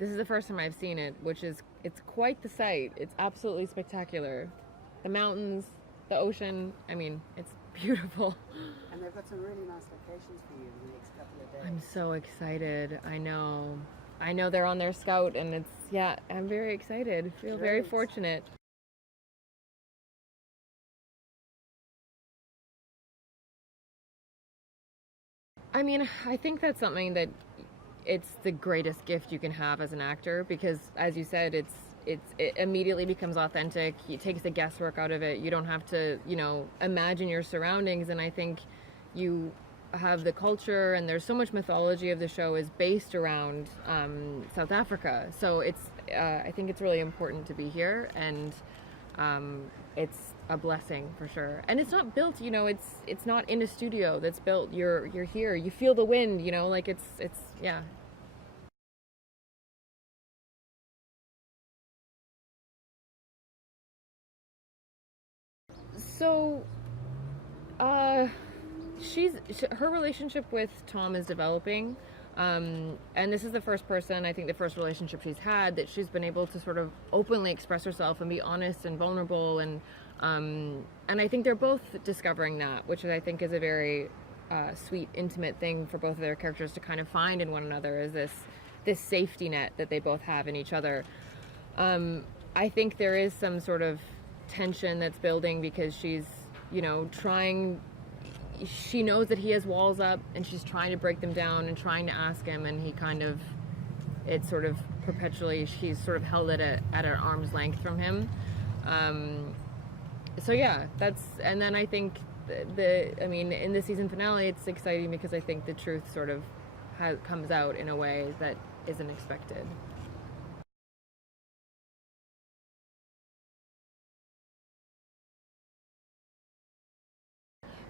this is the first time I've seen it, it's quite the sight. It's absolutely spectacular. The mountains, the ocean, I mean, it's beautiful. And they've got some really nice locations for you in the next couple of days. I'm so excited. I know. They're on their scout, and I'm very excited. I feel very fortunate. I mean, I think that's something that it's the greatest gift you can have as an actor, because as you said, it immediately becomes authentic. It takes the guesswork out of it. You don't have to, imagine your surroundings. And I think you have the culture, and there's so much mythology of the show is based around South Africa. So I think it's really important to be here, and it's a blessing for sure. And it's not built, it's not in a studio that's built. You're here. You feel the wind, like it's yeah. So, her relationship with Tom is developing, and this is the first relationship she's had that she's been able to sort of openly express herself and be honest and vulnerable, and I think they're both discovering that, which I think is a very sweet, intimate thing for both of their characters to kind of find in one another, is this safety net that they both have in each other. I think there is some sort of tension that's building because she's, she knows that he has walls up, and she's trying to break them down and trying to ask him, and he kind of, it's sort of perpetually, she's sort of held it at an arm's length from him. So yeah, and then I think in the season finale, it's exciting because I think the truth sort of comes out in a way that isn't expected.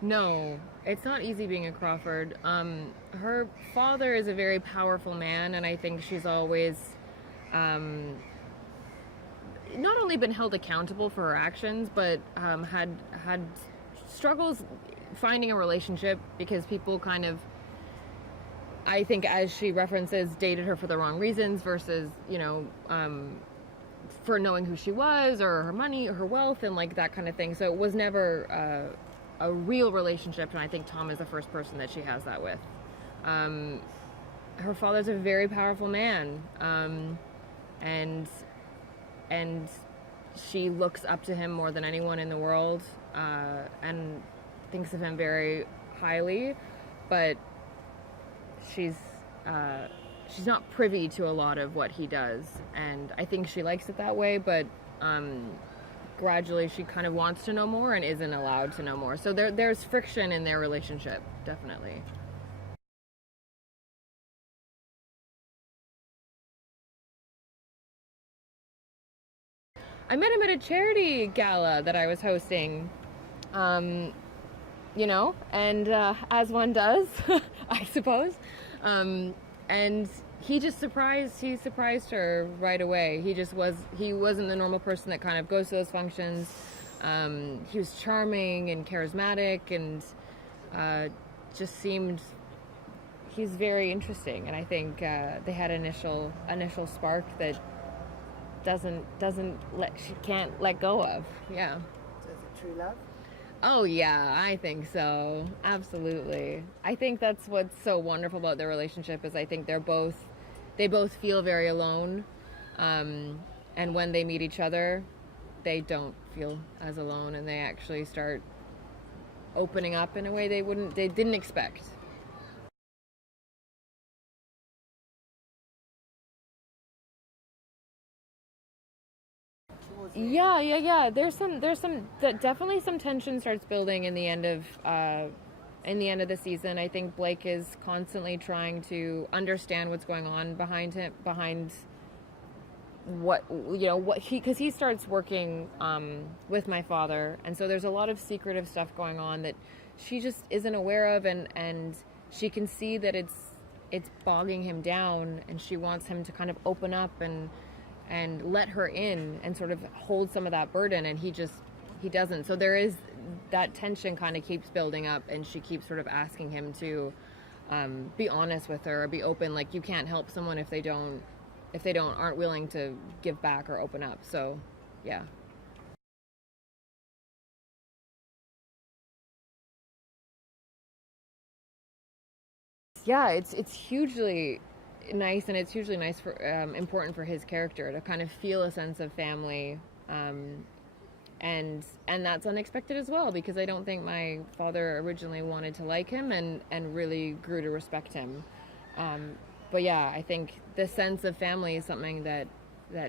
No, it's not easy being a Crawford. Her father is a very powerful man, and I think she's always not only been held accountable for her actions, but had struggles finding a relationship, because people kind of, I think, as she references, dated her for the wrong reasons versus, for knowing who she was, or her money or her wealth, and like that kind of thing. So it was never a real relationship, and I think Tom is the first person that she has that with. Her father's a very powerful man, and she looks up to him more than anyone in the world, and thinks of him very highly, but she's not privy to a lot of what he does, and I think she likes it that way, but gradually she kind of wants to know more and isn't allowed to know more. So there's friction in their relationship, definitely. I met him at a charity gala that I was hosting, and as one does, I suppose. And he surprised her right away. He wasn't the normal person that kind of goes to those functions. He was charming and charismatic, and just seemed, he's very interesting. And I think they had initial spark that she can't let go of. Yeah. So is it true love? Oh yeah, I think so. Absolutely. I think that's what's so wonderful about their relationship, is I think they both feel very alone, and when they meet each other, they don't feel as alone, and they actually start opening up in a way they didn't expect. Yeah. There's definitely some tension starts building in the end of the season. I think Blake is constantly trying to understand what's going on behind what because he starts working with my father, and so there's a lot of secretive stuff going on that she just isn't aware of, and she can see that it's bogging him down, and she wants him to kind of open up and let her in and sort of hold some of that burden, and he doesn't. So there is that tension kind of keeps building up, and she keeps sort of asking him to be honest with her, or be open. Like, you can't help someone if they don't if they aren't willing to give back or open up. So, yeah. Yeah, it's hugely nice, and it's hugely nice for important for his character to kind of feel a sense of family, and that's unexpected as well, because I don't think my father originally wanted to like him, and really grew to respect him. But yeah, I think the sense of family is something that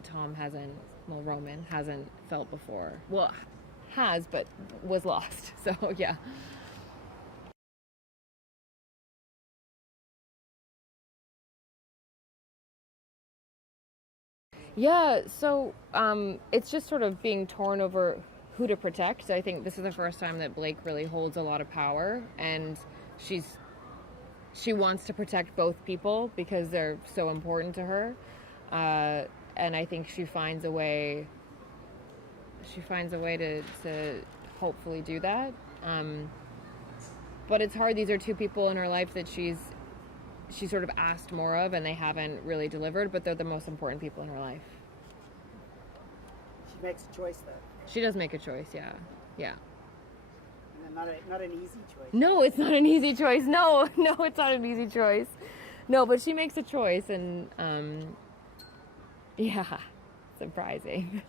Tom hasn't, well, Roman hasn't felt before. Well, has, but was lost. So yeah. Yeah, so it's just sort of being torn over who to protect. I think this is the first time that Blake really holds a lot of power, and she's she wants to protect both people because they're so important to her, and I think she finds a way. She finds a way to hopefully do that. But it's hard. These are two people in her life that she's sort of asked more of, and they haven't really delivered, but they're the most important people in her life. She makes a choice, though. She does make a choice, yeah. Yeah. And not an easy choice. No, it's not an easy choice. No, it's not an easy choice. No, but she makes a choice, and yeah, surprising.